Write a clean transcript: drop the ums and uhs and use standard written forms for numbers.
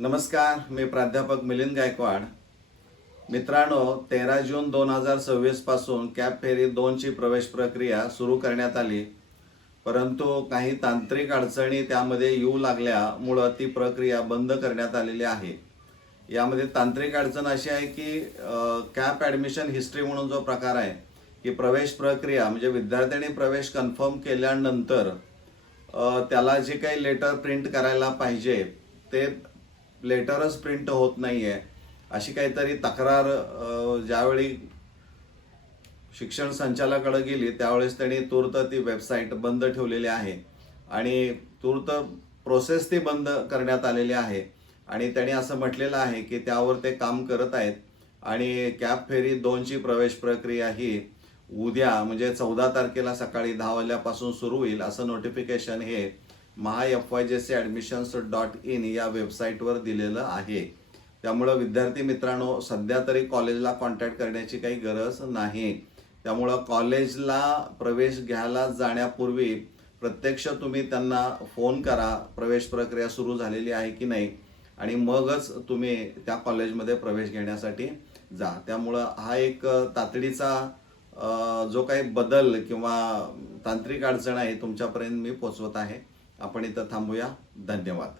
नमस्कार, मी प्राध्यापक मिलिंद गायकवाड. मित्रांनो, 13 जून 2026 पासून कॅप फेरी 2 ची प्रवेश प्रक्रिया सुरू करण्यात आली. परंतु काही तांत्रिक अडचणी त्यामध्ये येऊ लागल्यामुळं ती प्रक्रिया बंद करण्यात आलेली आहे. यामध्ये तांत्रिक अडचण अशी आहे की कॅप ॲडमिशन हिस्ट्री म्हणून जो प्रकार आहे की प्रवेश प्रक्रिया म्हणजे विद्यार्थ्यांनी प्रवेश कन्फर्म केल्यानंतर त्याला जे काही लेटर प्रिंट करायला पाहिजे ते लेटरच प्रिंट होत नाही आहे, अशी काहीतरी तक्रार ज्यावेळी शिक्षण संचालकाकडे गेली त्यावेळेस त्यांनी तूर्त ती वेबसाईट बंद ठेवलेली आहे आणि तूर्त प्रोसेस ती बंद करण्यात आलेली आहे. आणि त्यांनी असं म्हटलेलं आहे की त्यावर ते काम करत आहेत आणि कॅप फेरी 2 ची प्रवेश प्रक्रिया ही उद्या म्हणजे 14 तारखेला सकाळी 10 वाजल्यापासून सुरू होईल असं नोटिफिकेशन हे myfyjcadmissions.in या वेबसाईटवर दिलेलं आहे. त्यामुळं विद्यार्थी मित्रांनो, सध्या तरी कॉलेजला कॉन्टॅक्ट करण्याची काही गरज नाही. त्यामुळं कॉलेजला प्रवेश घ्यायला जाण्यापूर्वी प्रत्यक्ष तुम्ही त्यांना फोन करा, प्रवेश प्रक्रिया सुरू झालेली आहे की नाही, आणि मगच तुम्ही त्या कॉलेजमध्ये प्रवेश घेण्यासाठी जा. त्यामुळं हा एक तातडीचा जो काही बदल किंवा तांत्रिक अडचण आहे तुमच्यापर्यंत मी पोचवत आहे. आपण इथं थांबूया. धन्यवाद.